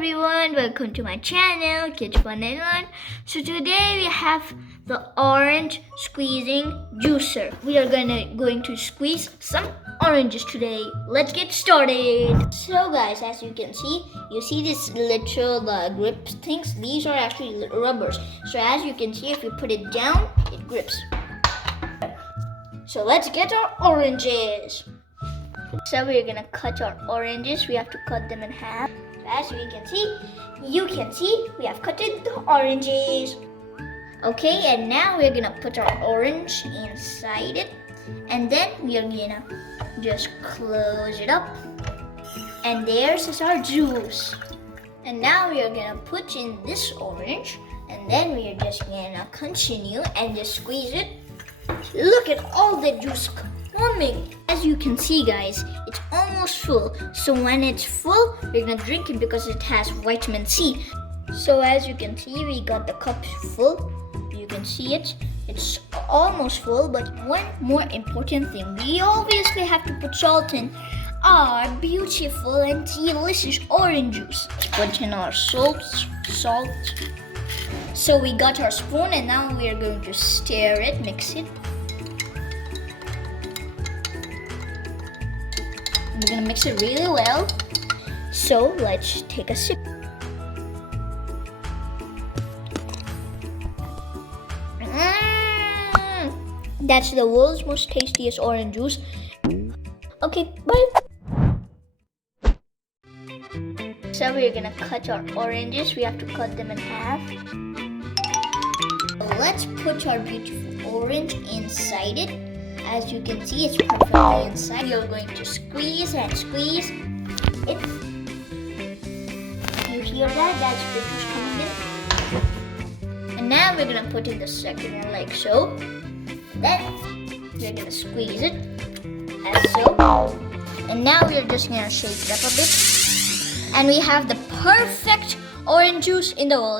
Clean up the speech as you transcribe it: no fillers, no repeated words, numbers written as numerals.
everyone, welcome to my channel Kids Fun and Learn. So today we have the orange squeezing juicer. We are going to squeeze some oranges today. Let's get started. So guys, as you can see, you see these little grip things. These are actually rubbers. So as you can see, if you put it down, it grips. So let's get our oranges. So we're gonna cut our oranges. We have to cut them in half. As you can see, we have cut the oranges. Okay, and now we're gonna put our orange inside it, and then we are gonna just close it up. And there's our juice. And now we are gonna put in this orange, and then we are just gonna continue and just squeeze it. Look at all the juice coming. As you can see guys, it's almost full. So when it's full, we're gonna drink it because it has vitamin C. So as you can see, we got the cup full. You can see it's almost full. But one more important thing, we obviously have to put salt in our beautiful and delicious orange juice. Let's put in our salt. So we got our spoon, and now we are going to stir it, mix it. We're gonna mix it really well. So let's take a sip. That's the world's most tastiest orange juice. Okay, bye. So we're gonna cut our oranges. We have to cut them in half. Let's put our beautiful orange inside it. As you can see, it's perfectly inside. You're going to squeeze and squeeze it. You hear that? That's the juice coming in. And now we're gonna put in the second one like so. Then we're gonna squeeze it as so. And now we're just gonna shake it up a bit. And we have the perfect orange juice in the world.